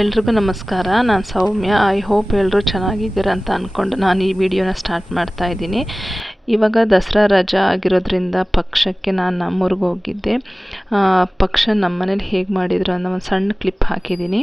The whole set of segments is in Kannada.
ಎಲ್ರಿಗೂ ನಮಸ್ಕಾರ. ನಾನು ಸೌಮ್ಯ. ಐ ಹೋಪ್ ಎಲ್ಲರೂ ಚೆನ್ನಾಗಿದ್ದೀರ ಅಂತ ಅಂದ್ಕೊಂಡು ನಾನು ಈ ವಿಡಿಯೋನ ಸ್ಟಾರ್ಟ್ ಮಾಡ್ತಾ ಇದ್ದೀನಿ. ಇವಾಗ ದಸರಾ ರಜಾ ಆಗಿರೋದ್ರಿಂದ ಪಕ್ಷಕ್ಕೆ ನಾನು ನಮ್ಮೂರಿಗೆ ಹೋಗಿದ್ದೆ. ಪಕ್ಷ ನಮ್ಮ ಮನೇಲಿ ಹೇಗೆ ಮಾಡಿದ್ರು ಅನ್ನೋ ಒಂದು ಸಣ್ಣ ಕ್ಲಿಪ್ ಹಾಕಿದ್ದೀನಿ.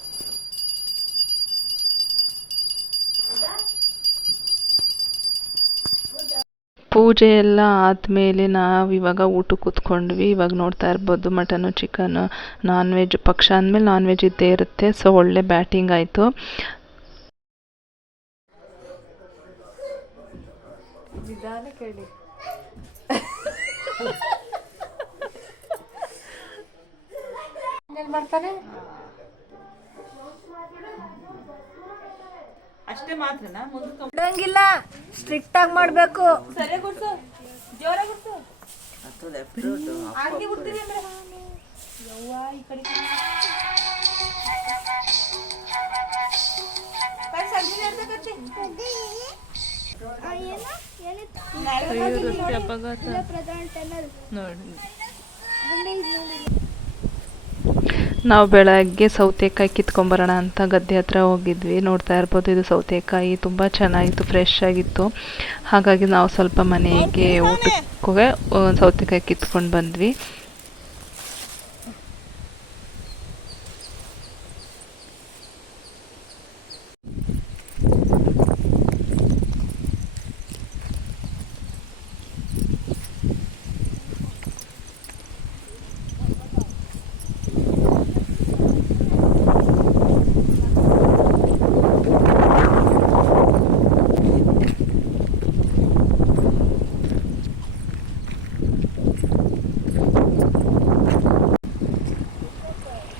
ಪೂಜೆ ಎಲ್ಲ ಆದಮೇಲೆ ನಾವು ಇವಾಗ ಊಟಕ್ಕೆ ಕೂತ್ಕೊಂಡ್ವಿ. ಇವಾಗ ನೋಡ್ತಾ ಇರ್ಬೋದು ಮಟನು ಚಿಕನು ನಾನ್ ವೆಜ್ ಪಕ್ಷ ಅಂದಮೇಲೆ ನಾನ್ ವೆಜ್ ಇದ್ದೇ ಇರುತ್ತೆ. ಸೊ ಒಳ್ಳೆ ಬ್ಯಾಟಿಂಗ್ ಆಯಿತು. ಅಷ್ಟೇ ಮಾತ್ರನಾ? ಬಿಡಂಗಿಲ್ಲ ಸ್ಟ್ರಿಕ್ಟ್ ಆಗಿ ಮಾಡ್ಬೇಕು. ಸರಿ ಗುಡ್ಸು. ಜೋರಾಗಿ ಗುಡ್ಸು. ಆಗಿ ಬಿಡ್ತೀವಿ ಅಂದ್ರೆ ಯವ್ವ ಈ ಕಡೆ ಕಣೆ. ಬಾ, ಸಂಜೆ ನಡ್ಸಕತ್ತಿ. ನಾವು ಬೆಳಗ್ಗೆ ಸೌತೆಕಾಯಿ ಕಿತ್ಕೊಂಬರೋಣ ಅಂತ ಗದ್ದೆ ಹತ್ರ ಹೋಗಿದ್ವಿ. ನೋಡ್ತಾ ಇರ್ಬೋದು ಇದು ಸೌತೆಕಾಯಿ. ತುಂಬ ಚೆನ್ನಾಗಿತ್ತು ಫ್ರೆಶ್ ಆಗಿತ್ತು. ಹಾಗಾಗಿ ನಾವು ಸ್ವಲ್ಪ ಮನೆಗೆ ಊಟಕ್ಕೆ, ಸೌತೆಕಾಯಿ ಕಿತ್ಕೊಂಡು ಬಂದ್ವಿ.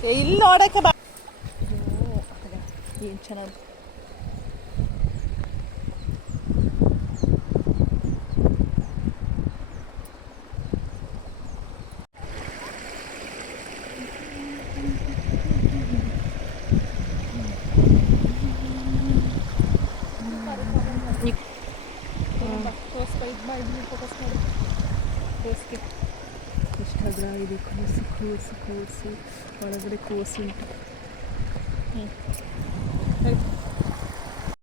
വെയിലിനോടൊക്കെ വീക്ഷണം Доски. ಬಾ ಏನು ಚೆನ್ನಾಗಿ ಎಷ್ಟು ಹಗುರಾಗಿದೆ ಕೂಸು ಕೂಸು ಕೂಸು ಒಳಗಡೆ ಕೂಸು ಉಂಟು